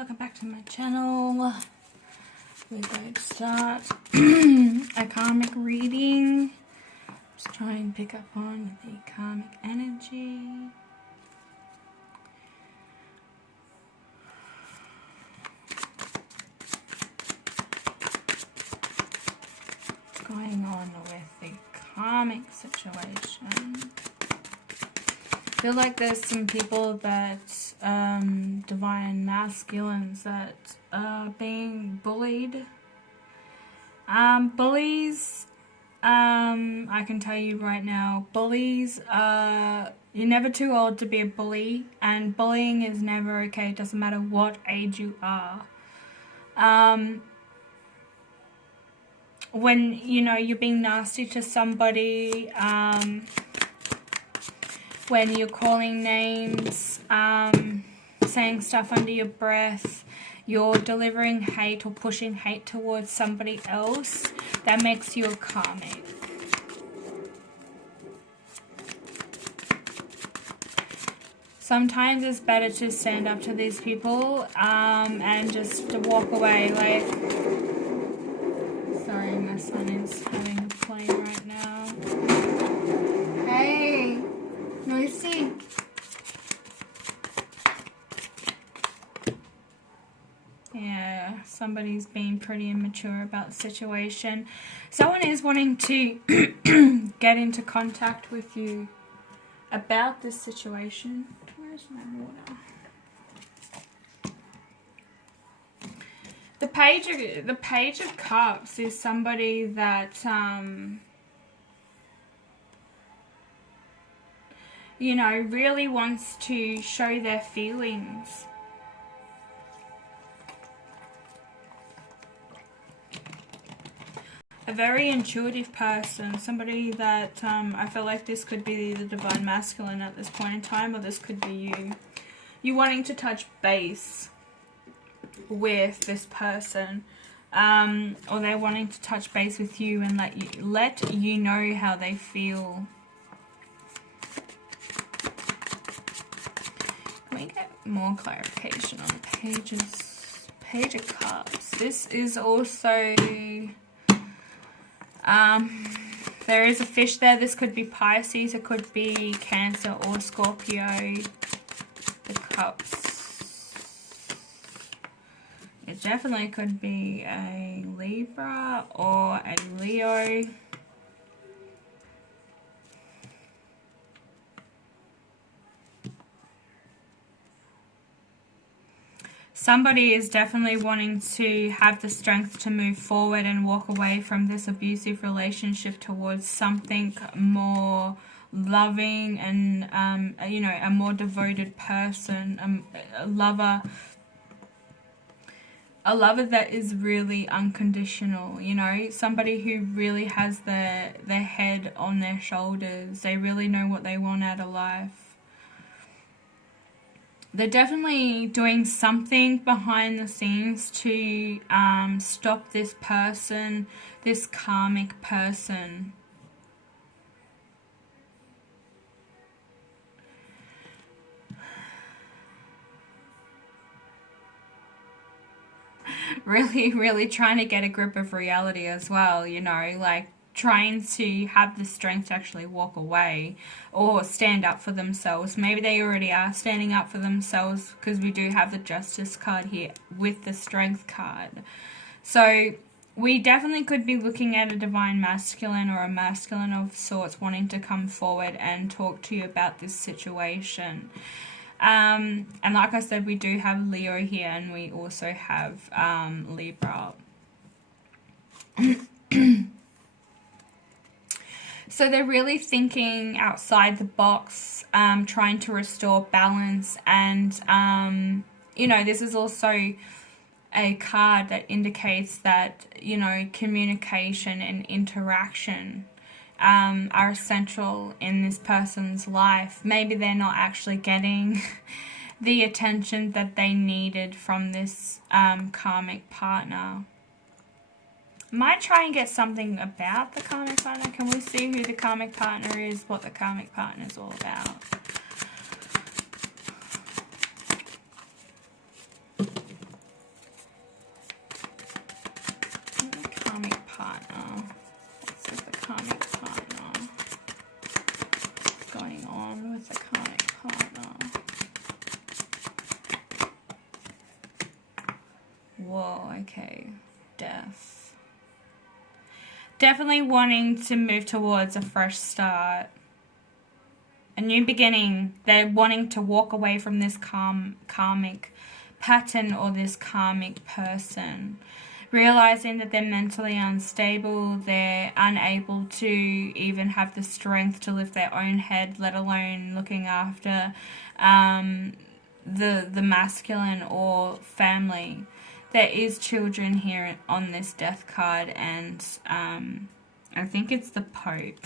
welcome back to my channel. We're going to start a karmic reading. Just try and pick up on the karmic energy. What's going on with the karmic situation? I feel like there's some people that, divine masculines, that are being bullied. Bullies, I can tell you right now, bullies, you're never too old to be a bully, and bullying is never okay. It doesn't matter what age you are. When, you know, you're being nasty to somebody, when you're calling names, saying stuff under your breath, you're delivering hate or pushing hate towards somebody else, that makes you a karmic. Sometimes it's better to stand up to these people and just to walk away. Like, sorry, my son is having a play right now. Hey, Lucy. Yeah, somebody's being pretty immature about the situation. Someone is wanting to get into contact with you about this situation. Where's my water? The Page of Cups is somebody that you know, really wants to show their feelings. A very intuitive person, somebody that I feel like this could be the divine masculine at this point in time, or this could be you. You wanting to touch base with this person, or they're wanting to touch base with you and let you know how they feel. Can we get more clarification on the Page of Cups? This is also... there is a fish there. This could be Pisces, it could be Cancer or Scorpio. The Cups. It definitely could be a Libra or a Leo. Somebody is definitely wanting to have the strength to move forward and walk away from this abusive relationship towards something more loving and, you know, a more devoted person, a lover that is really unconditional, you know, somebody who really has their head on their shoulders. They really know what they want out of life. They're definitely doing something behind the scenes to stop this person, this karmic person. Really trying to get a grip of reality as well, you know, like trying to have the strength to actually walk away or stand up for themselves. Maybe they already are standing up for themselves, because we do have the Justice card here with the Strength card. So we definitely could be looking at a divine masculine or a masculine of sorts wanting to come forward and talk to you about this situation. And like I said, we do have Leo here, and we also have Libra. So they're really thinking outside the box, trying to restore balance. And, you know, this is also a card that indicates that, you know, communication and interaction are essential in this person's life. Maybe they're not actually getting the attention that they needed from this karmic partner. Might try and get something about the karmic partner. Can we see who the karmic partner is, what the karmic partner is all about? Whoa, okay. Death. Definitely wanting to move towards a fresh start. A new beginning. They're wanting to walk away from this karmic pattern or this karmic person. Realizing that they're mentally unstable, they're unable to even have the strength to lift their own head, let alone looking after the masculine or family. There is children here on this death card, and I think it's the Pope.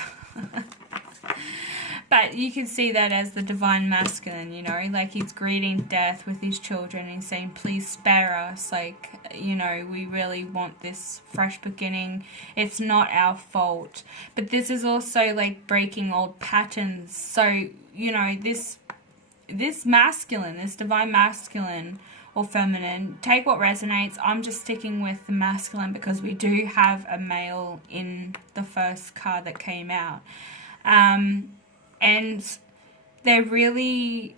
But you can see that as the divine masculine, you know, like he's greeting death with his children and saying, please spare us, like, you know, we really want this fresh beginning. It's not our fault. But this is also like breaking old patterns. So, you know, this masculine, this divine masculine or feminine, take what resonates. I'm just sticking with the masculine because we do have a male in the first card that came out. And they're really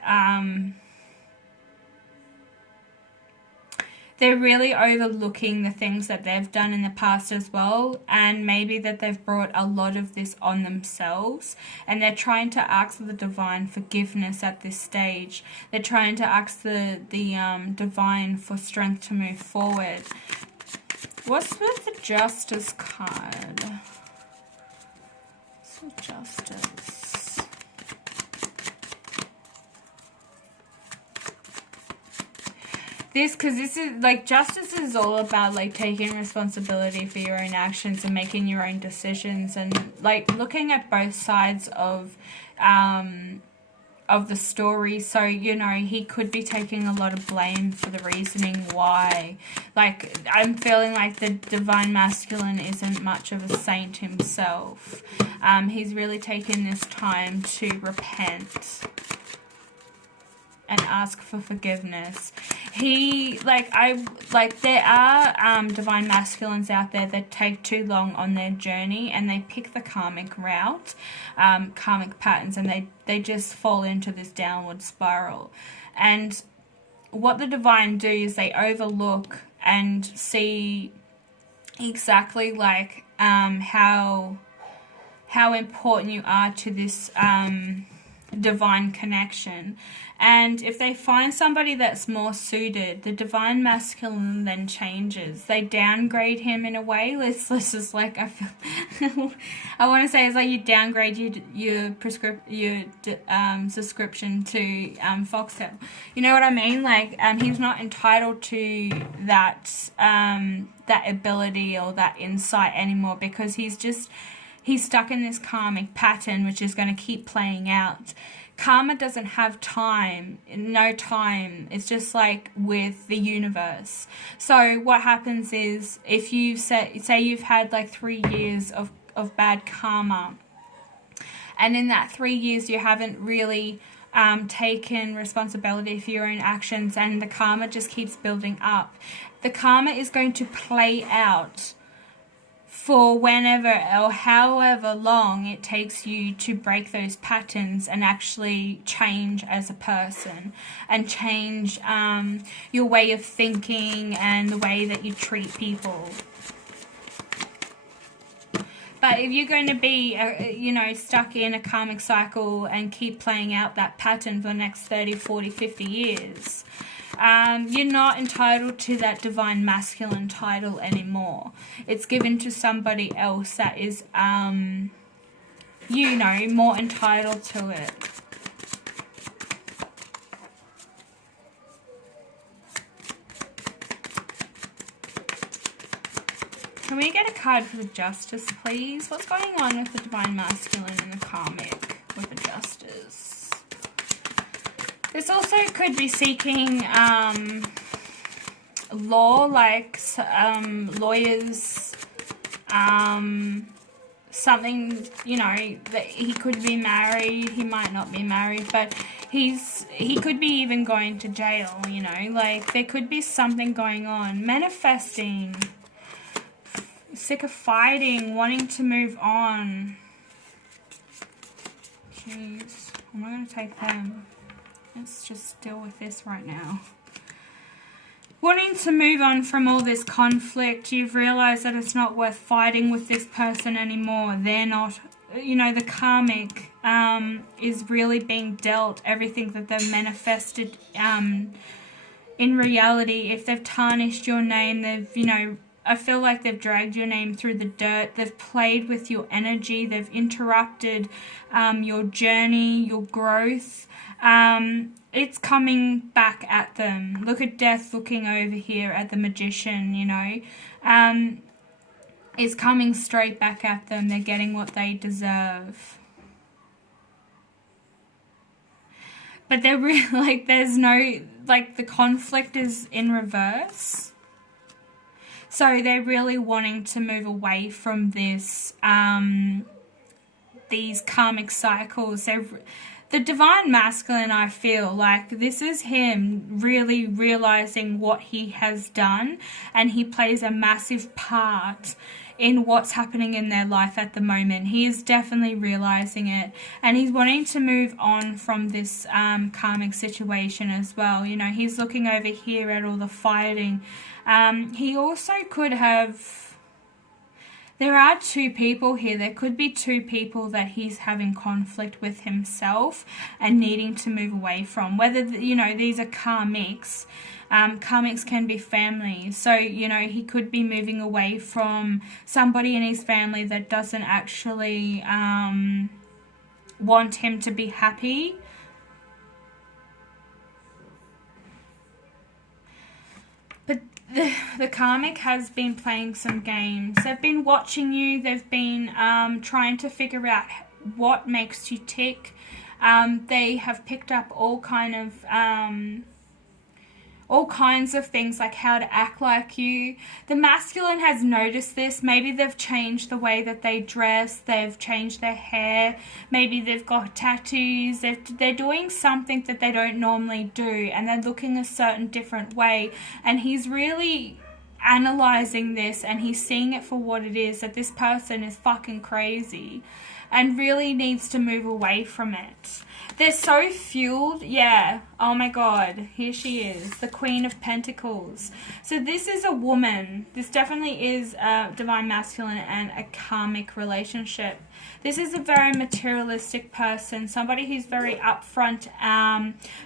overlooking the things that they've done in the past as well, and maybe that they've brought a lot of this on themselves, and they're trying to ask the divine forgiveness at this stage. They're trying to ask the divine for strength to move forward. What's with the Justice card? What's the Justice? Because this is, like, justice is all about, like, taking responsibility for your own actions and making your own decisions and, like, looking at both sides of the story. So, you know, he could be taking a lot of blame for the reasoning why. Like, I'm feeling like the divine masculine isn't much of a saint himself. He's really taken this time to repent and ask for forgiveness. There are divine masculines out there that take too long on their journey and they pick the karmic route, karmic patterns, and they just fall into this downward spiral. And what the divine do is they overlook and see exactly like how important you are to this divine connection. And if they find somebody that's more suited, the divine masculine then changes. They downgrade him in a way. Let's just like, I feel I want to say it's like you downgrade your subscription to Foxtel. You know what I mean? Like he's not entitled to that ability or that insight anymore, because he's stuck in this karmic pattern which is going to keep playing out. Karma doesn't have time, no time. It's just like with the universe. So what happens is, if you say you've had like 3 years of bad karma, and in that 3 years you haven't really taken responsibility for your own actions, and the karma just keeps building up, the karma is going to play out for whenever or however long it takes you to break those patterns and actually change as a person and change your way of thinking and the way that you treat people. But if you're going to be, stuck in a karmic cycle and keep playing out that pattern for the next 30, 40, 50 years, you're not entitled to that divine masculine title anymore. It's given to somebody else that is, more entitled to it. Can we get a card for the Justice, please? What's going on with the divine masculine and the karmic with the Justice? This also could be seeking law, like lawyers, something, that he could be married, he might not be married, but he could be even going to jail, like there could be something going on. Manifesting, sick of fighting, wanting to move on. Jeez, I'm not going to take them. Let's just deal with this right now. wanting to move on from all this conflict. You've realized that it's not worth fighting with this person anymore. They're not, you know, the karmic is really being dealt everything that they've manifested in reality. If they've tarnished your name, they've, you know, I feel like they've dragged your name through the dirt. They've played with your energy. They've interrupted your journey, your growth. It's coming back at them. Look at Death looking over here at the Magician, you know. It's coming straight back at them. They're getting what they deserve. But they're really, like, there's no, like, the conflict is in reverse. So they're really wanting to move away from this, these karmic cycles. The Divine Masculine, I feel like this is him really realizing what he has done, and he plays a massive part in what's happening in their life at the moment. He is definitely realizing it, and he's wanting to move on from this karmic situation as well. You know, he's looking over here at all the fighting. He also could have... There are two people here. There could be two people that he's having conflict with himself and needing to move away from. Whether, you know, these are karmics. Karmics can be family. So, you know, he could be moving away from somebody in his family that doesn't actually want him to be happy. But the karmic has been playing some games. They've been watching you. They've been trying to figure out what makes you tick. They have picked up all kinds of things, like how to act like you. The masculine has noticed this. Maybe they've changed the way that they dress. They've changed their hair. Maybe they've got tattoos. They're doing something that they don't normally do, and they're looking a certain different way. And he's really analyzing this, and he's seeing it for what it is, that this person is fucking crazy and really needs to move away from it. They're so fueled. Yeah. Oh my God. Here she is. The Queen of Pentacles. So this is a woman. This definitely is a Divine Masculine and a karmic relationship. This is a very materialistic person. Somebody who's very upfront,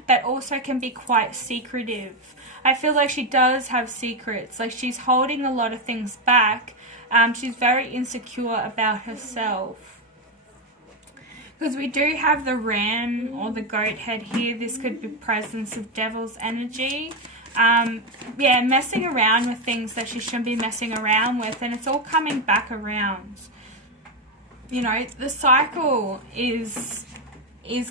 but also can be quite secretive. I feel like she does have secrets. Like, she's holding a lot of things back. She's very insecure about herself. Because we do have the ram or the goat head here. This could be presence of devil's energy. Yeah, messing around with things that she shouldn't be messing around with. And it's all coming back around. You know, the cycle is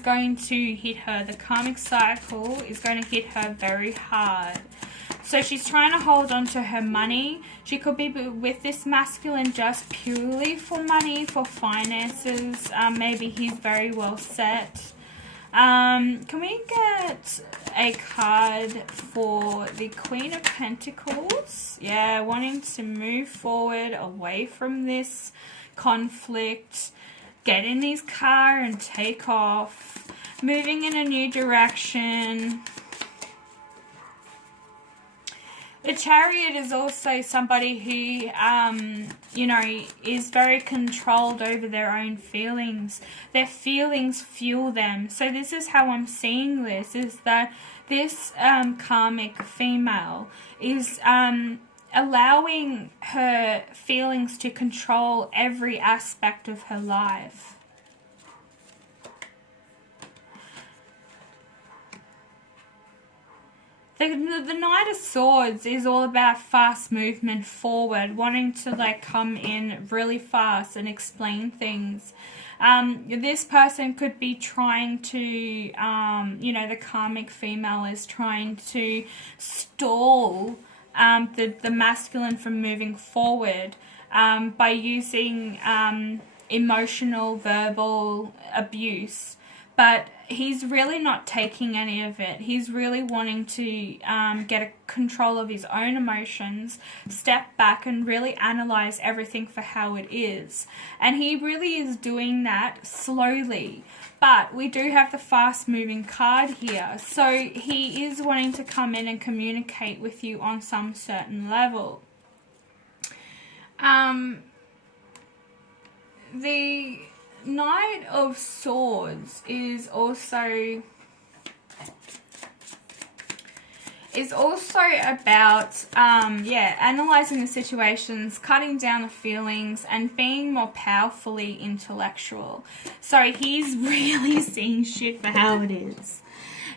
going to hit her. The karmic cycle is going to hit her very hard. So she's trying to hold on to her money. She could be with this masculine just purely for money, for finances. Maybe he's very well set. Can we get a card for the Queen of Pentacles? Yeah, wanting to move forward away from this conflict. Get in his car and take off. Moving in a new direction. The Chariot is also somebody who, you know, is very controlled over their own feelings. Their feelings fuel them. So this is how I'm seeing this, is that this karmic female is allowing her feelings to control every aspect of her life. The Knight of Swords is all about fast movement forward, wanting to like come in really fast and explain things. This person could be trying to, you know, the karmic female is trying to stall the masculine from moving forward by using emotional, verbal abuse. but he's really not taking any of it. He's really wanting to get a control of his own emotions, step back and really analyze everything for how it is. And he really is doing that slowly. But we do have the fast-moving card here. So he is wanting to come in and communicate with you on some certain level. The Knight of Swords is also about analyzing the situations, cutting down the feelings, and being more powerfully intellectual. So he's really seeing shit for how it is,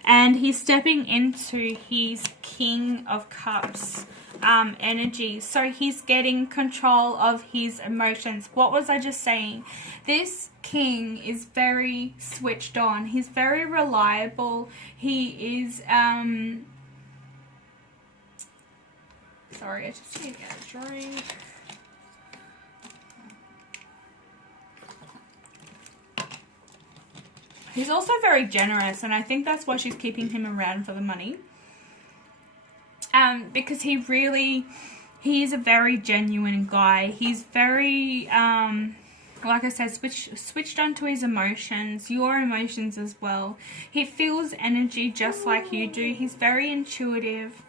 and he's stepping into his King of Cups energy. So he's getting control of his emotions. What was I just saying? This king is very switched on. He's very reliable. He is sorry, I just need to get a drink. He's also very generous, and I think that's why she's keeping him around for the money. Because he is a very genuine guy. He's very, like I said, switched onto his emotions, your emotions as well. He feels energy just like you do. He's very intuitive.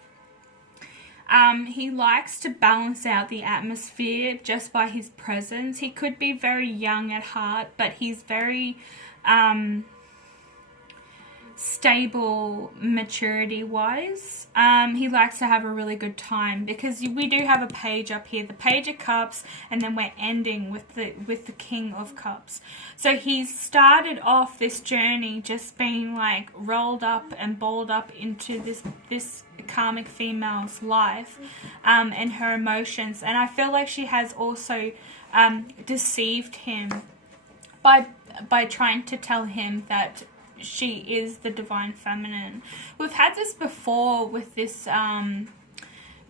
He likes to balance out the atmosphere just by his presence. He could be very young at heart, but he's very stable maturity wise. He likes to have a really good time, because we do have a page up here, the Page of Cups, and then we're ending with the King of Cups. So he's started off this journey just being like rolled up and balled up into this karmic female's life and her emotions, and I feel like she has also deceived him by trying to tell him that she is the divine feminine. We've had this before with this kind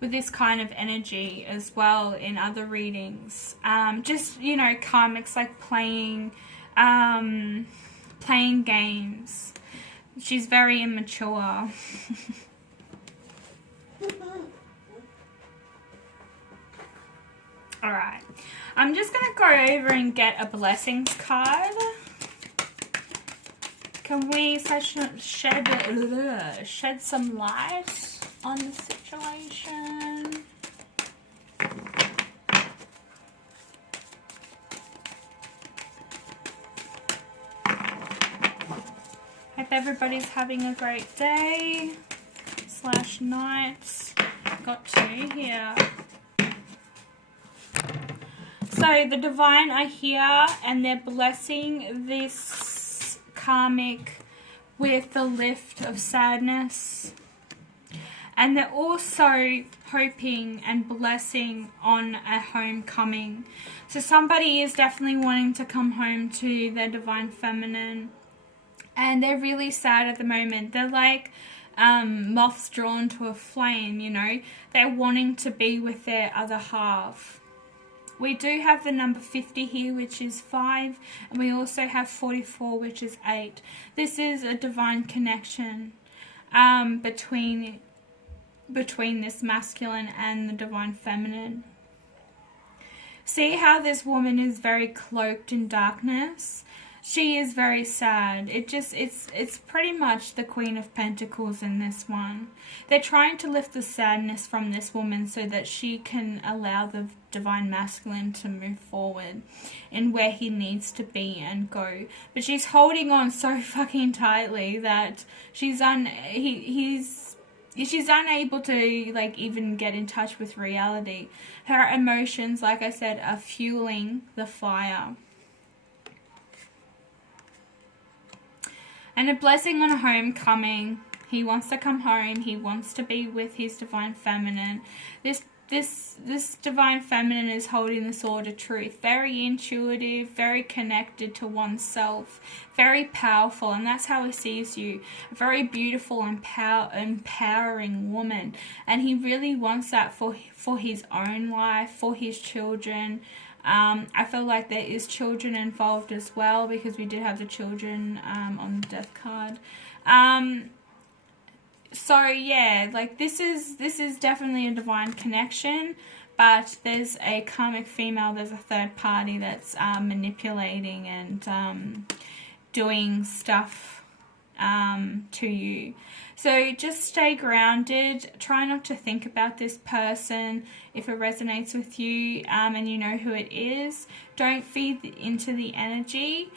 of energy as well in other readings. Just, you know, karmics like playing games. She's very immature. Alright, I'm just going to go over and get a blessings card. Can we shed some light on the situation? Hope everybody's having a great day / night. Got two here. So the divine are here, and they're blessing this karmic with the lift of sadness, and they're also hoping and blessing on a homecoming. So somebody is definitely wanting to come home to their divine feminine, and they're really sad at the moment. They're like moths drawn to a flame, you know. They're wanting to be with their other half. We do have the number 50 here, which is 5, and we also have 44, which is 8. This is a divine connection between this masculine and the divine feminine. See how this woman is very cloaked in darkness? She is very sad. It's pretty much the Queen of Pentacles in this one. They're trying to lift the sadness from this woman so that she can allow the divine masculine to move forward in where he needs to be and go. But she's holding on so fucking tightly that she's unable to like even get in touch with reality. Her emotions, like I said, are fueling the fire. And a blessing on a homecoming. He wants to come home. He wants to be with his divine feminine. This divine feminine is holding the sword of truth. Very intuitive, very connected to oneself, very powerful, and that's how he sees you. A very beautiful and empowering woman. And he really wants that for his own life, for his children, I feel like there is children involved as well, because we did have the children on the death card. So yeah, like this is definitely a divine connection, but there's a karmic female, there's a third party that's manipulating and doing stuff to you. So just stay grounded. Try not to think about this person if it resonates with you and you know who it is. Don't feed into the energy.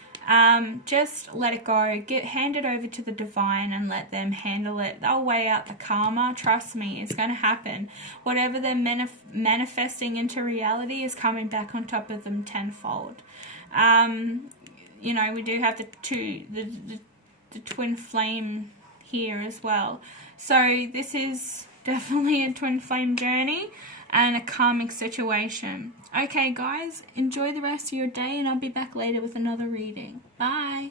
Just let it go. Hand it over to the divine and let them handle it. They'll weigh out the karma. Trust me, it's going to happen. Whatever they're manifesting into reality is coming back on top of them tenfold. You know, we do have the twin flame here as well. So this is definitely a twin flame journey and a karmic situation. Okay guys, enjoy the rest of your day, and I'll be back later with another reading. Bye.